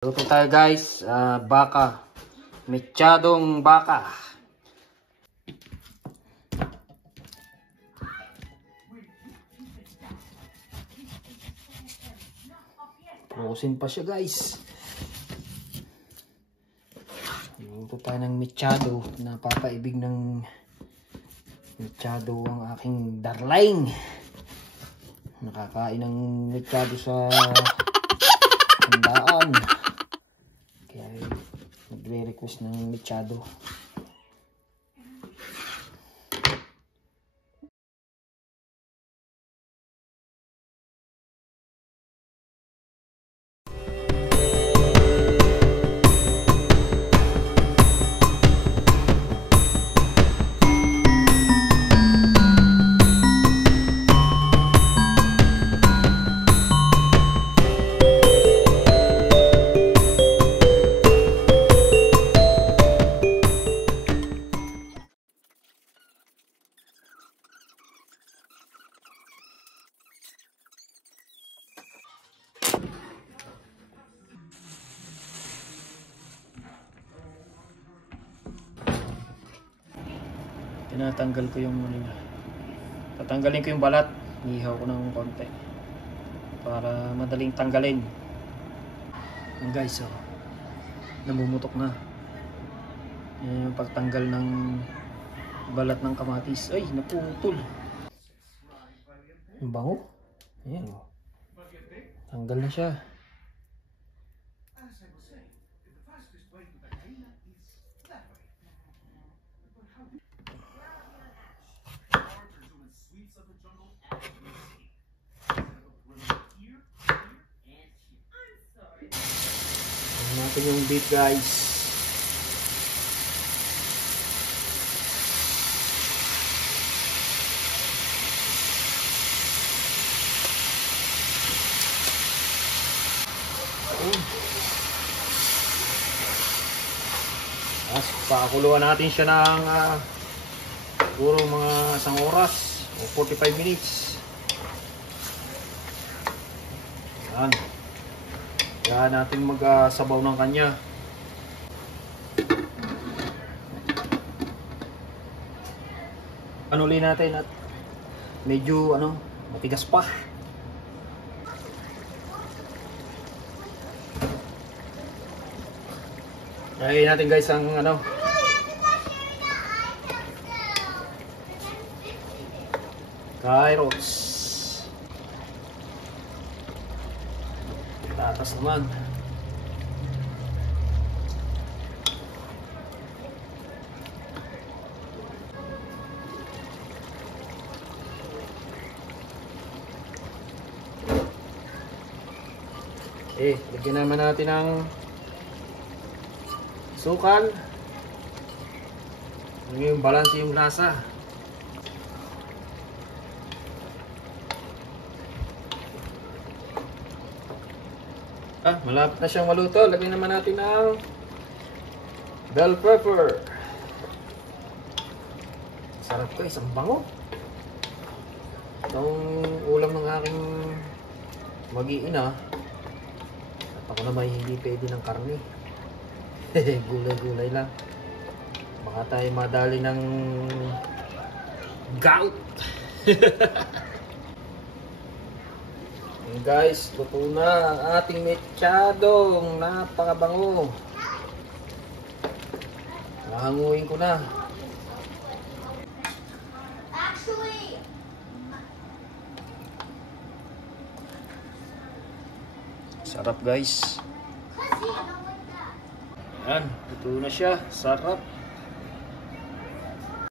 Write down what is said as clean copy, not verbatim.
Luto tayo guys, baka. Mechadong baka. Frozen pa siya guys. Luto tayo ng mechado. Napapaibig ng mechado ang aking darling. Nakakain ng mechado sa handaan. Kaya nagre-request ng mechado. Tinatanggal ko yung tatanggalin ko yung balat, ihaw ko ng konti para madaling tanggalin. Yan guys, namumutok na. Yan yung pagtanggal ng balat ng kamatis. Ay, naputol. Yung bango. Ayan, tanggal na siya. Natin yung beef guys. Pakuluan natin siya ng siguro mga 1 oras o 45 minutes. Yan. Kaya natin magsabaw ng kanya. Anuli natin at medyo matigas pa. Lagay natin guys ang Kairos. Tatas naman. Lagyan naman natin ng sukal. Yung balance yung lasa. Malapit na siyang maluto. Lagyan naman natin ng bell pepper. Sarap guys, ang bango. Itong ulam ng aking mag-iina. At ako naman hindi pwede ng karne. Gulay-gulay lang. Baka tayo madali ng gout. Guys, luto na ang ating mechadong napakabango. Nahanguin ko na. Sarap guys. Yan, luto na siya. Sarap.